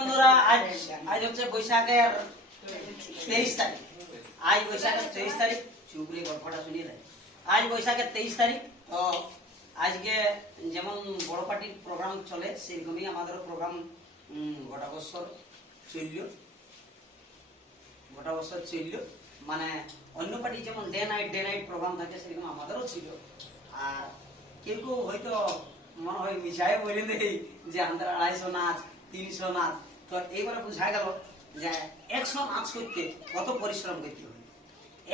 বন্ধুরা, আজ আজ হচ্ছে বৈশাখের তেইশ তারিখ। আজ বৈশাখের তেইশ তারিখ। চুপড়ি গল্পটা শুনিয়ে দেয়। আজ বৈশাখের তেইশ তারিখ। তো আজকে যেমন বড় পার্টির প্রোগ্রাম চলে, সেরকমই আমাদেরও প্রোগ্রাম গোটা বছর চলল। গোটা বছর চলল। মানে অন্য পার্টি যেমন day night day night programme থাকে, সেরকম আমাদেরও ছিল। আর কেউ কেউ হয়তো মনে হয় মিশাই বলে নেই যে আমাদের আড়াইশো নাচ, তিনশো নাচ। তো এইবারে বোঝা গেল যে একশো নাচ করতে কত পরিশ্রম করতে হয়?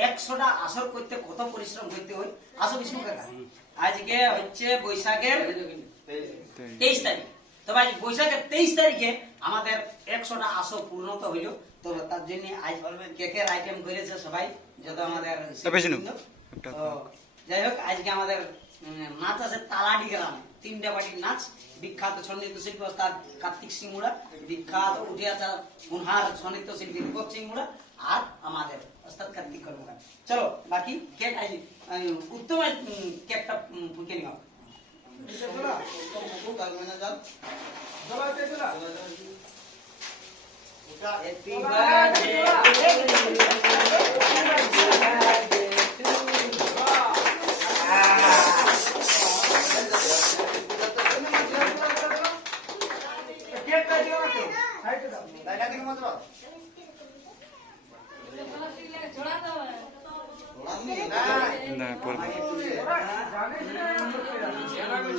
একশোটা আসর করতে কত পরিশ্রম করতে হয়? আসো বিষ্ণু কাকা আজকে হচ্ছে বৈশাখের তেইশ তারিখ। তবে আজ বৈশাখের তেইশ তারিখে আমাদের একশোটা আসর পূর্ণত হইল। তো তার জন্য আজ কেকের আইটেম করেছে সবাই যত আমাদের যাই হোক আজকে আমাদের নাচ আছে তালাডি গ্রামে। তিনটা পার্টির নাচ। বিখ্যাত সংগীত শিল্পী ওস্তাদ কার্তিক সিংমুড়া বিখ্যাত উঠিয়াচা কুনহার সংগীত শিল্পী দীপক সিংমুড়া আর আমাদের ওস্তাদ কার্তিক কর্মকার। চলো বাকি কেক আজ উত্তম কেকটা ফুঁকে নিও Happy birthday!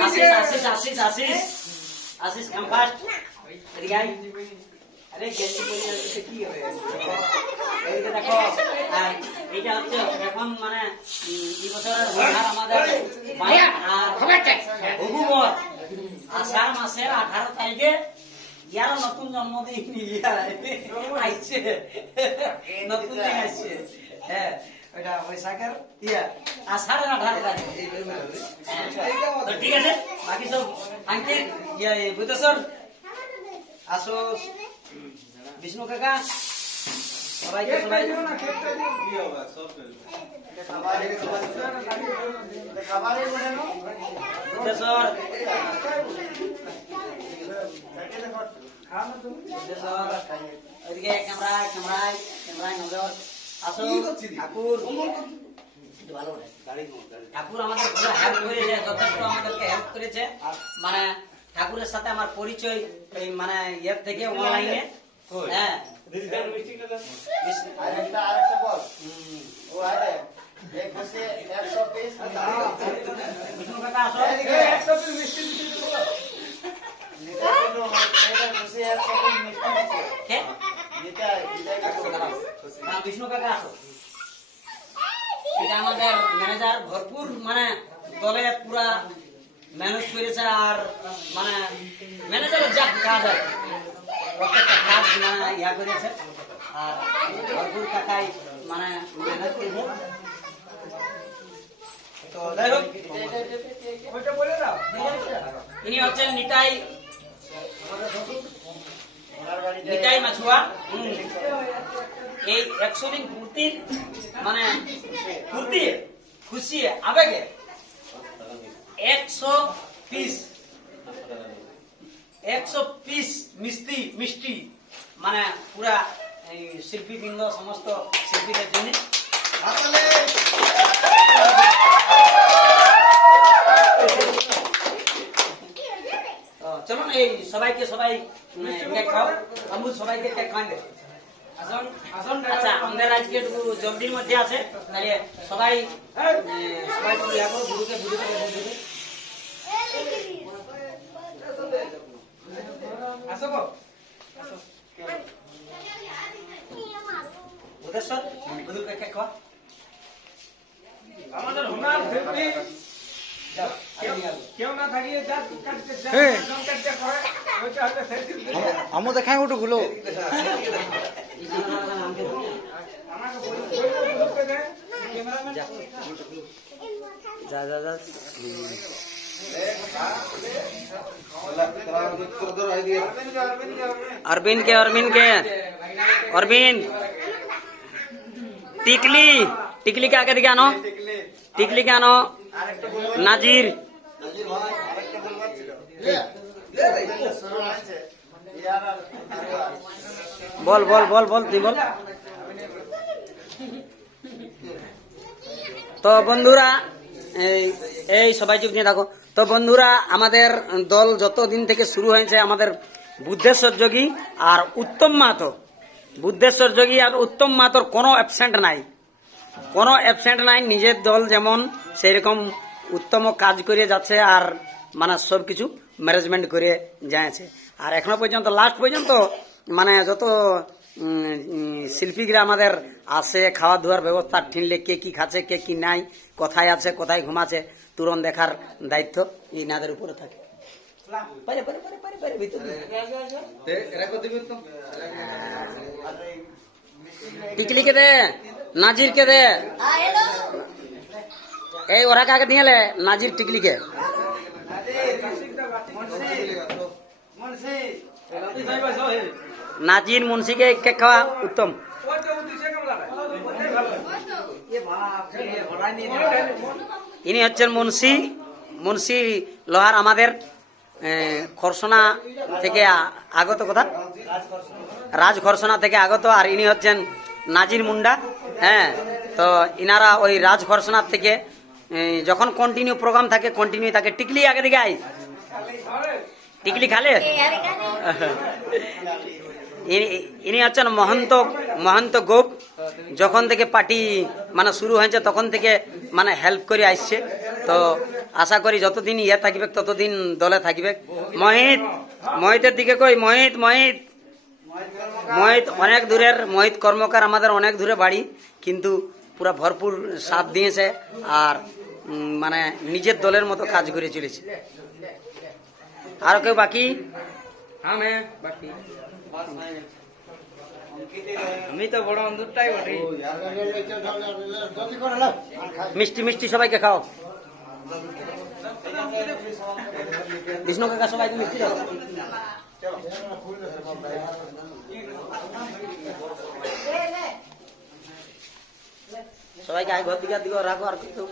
আশিস আশিস আশিস আশিস আরে গেঞ্জি পরে কি হবে এইদিকে দেখো আর এইটা হচ্ছে এখন মানে এই বছরের হোলার আমাদের বায়া আষাঢ় মাসের আঠারো তারিখে ইয়ার নতুন জন্মদিন ইয়ার আইছে নতুন দিন আসছে হ্যাঁ ওইটা বৈশাখের ইয়া আষাঢ়ের আঠারো তারিখ তো ঠিক আছে, বাকি সব আঙ্কিত ইয়া বুদ্ধেশ্বর, আসো। বিষ্ণু কাকা সবাইকে সবাই বুদ্ধেশ্বর। বুদ্ধেশ্বর। ওইদিকে ক্যামেরায় ক্যামেরায় ক্যামেরায় নজর। আসো ঠাকুর একটু ভালো করে। ঠাকুর আমাদের হেল্প করেছে যথেষ্ট আমাদেরকে হেল্প করেছে। মানে ঠাকুরের সাথে আমার পরিচয় এই মানে ইয়ের থেকে অনলাইনে হ্যাঁ। কে হ্যাঁ, আমাদের ম্যানেজার ভরপুর মানে দলে পুরা ম্যানেজ করেছে আর মানে ম্যানেজারের যা কাজ আর প্রত্যেকটা কাজ মানে ইয়া করেছে আর ভরপুর কাকাই মানে ম্যানেজ করেছে তো যাই হোক ইনি হচ্ছেন নিতাই ছুয়া হুম। এই একশো দিন পূর্তির মানে ফুর্তি খুশি, আবেগে একশো পিস একশো পিস মিষ্টি মিষ্টি মানে পুরা এই শিল্পীবৃন্দ, সমস্ত শিল্পীদের জন্য তো চলুন এই সবাইকে সবাই কেক খাও। আমুল সবাইকে কেক খাওয়ান আচ্ছা আমাদের আজকে একটু জলদির মধ্যে আছে তাহলে সবাই এ, সবাই একটু ইয়া করো গুরুকে গুরুকে গুরুকে বুধেশ্বর গুরুকে কেক খাওয়া। আমাদের হুনার हम देखा ଗୋଟେ ଘୁଲ ଯା ଯା अरविंद के अरविंद के। अरविंद। टिकली। टिकली के आगे दिखा ना? টিকলি কেন? নাজির। বল বল বল বল, তুই বল। তো বন্ধুরা, এই এই সবাই চুপ নিয়ে থাকো। তো বন্ধুরা, আমাদের দল যত দিন থেকে শুরু হয়েছে, আমাদের বুদ্ধেশ্বর যোগী আর উত্তম মাহাতো। বুদ্ধেশ্বর যোগী আর উত্তম মাহাতোর কোনো অ্যাবসেন্ট নাই। কোনো অ্যাবসেন্ট নাই নিজের দল যেমন সেই রকম উত্তম কাজ করে যাচ্ছে আর মানে সব কিছু ম্যানেজমেন্ট করে যাচ্ছে। আর এখনও পর্যন্ত লাস্ট পর্যন্ত মানে যত শিল্পীরা আমাদের আসে খাওয়া দাওয়ার ব্যবস্থা ঠিনলে কে কি খাচ্ছে কে কি নাই কোথায় আছে কোথায় ঘুমাচ্ছে তুরন্ত দেখার দায়িত্ব ইনাদের উপরে থাকে। পারে পারে পারে পারে পারে ভিতর দিয়ে। টিকলি কে দে। নাজির কে দে এই ওরা কাকে দিয়ে এলে? নাজির টিকলিকে। নাজির মুন্সিকে কেক খাওয়া উত্তম। ইনি হচ্ছেন মুন্সি। মুন্সি লোহার আমাদের খরসনা থেকে আগত কথা? রাজ খরসনা থেকে আগত আর ইনি হচ্ছেন নাজির মুন্ডা। হ্যাঁ তো ইনারা ওই রাজ খরসনার থেকে যখন কন্টিনিউ প্রোগ্রাম থাকে কন্টিনিউ থাকে টিকলি আগে দিকে আই টিকলি খালে? ইনি হচ্ছেন মহন্ত মহন্ত গোপ। যখন থেকে পার্টি মানে শুরু হয়েছে, তখন থেকে মানে হেল্প করে আসছে। তো আশা করি যতদিন ইয়ে থাকবে, ততদিন দলে থাকবে। মহিত, মহিতের দিকে কই? মহিত মহিত। মহিত অনেক দূরের মহিত কর্মকার আমাদের অনেক দূরে বাড়ি কিন্তু পুরা ভরপুর সাথ দিয়েছে আর মানে নিজের দলের মতো কাজ করে চলেছে। আর কেউ বাকি? আমি তো বড় অন্ধুরটাই বটি। মিষ্টি মিষ্টি সবাইকে খাও। বিষ্ণু কাকা সবাইকে মিষ্টি দাও। সবাইকে আগে ঘর দিকে আর দিকে রাখো আর কিছু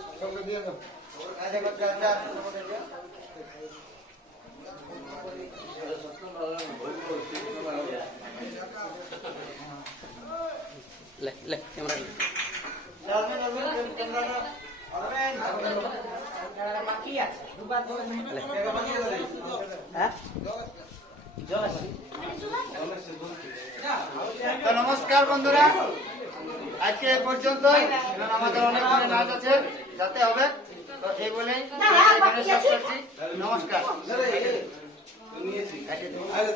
লে লে ক্যামেরা লে। লে। হ্যাঁ জল আছে? তো নমস্কার বন্ধুরা। আজকে এ পর্যন্ত আমাদের অনেক অনেক নাচ আছে যাতে হবে। তো এই বলেই নমস্কার।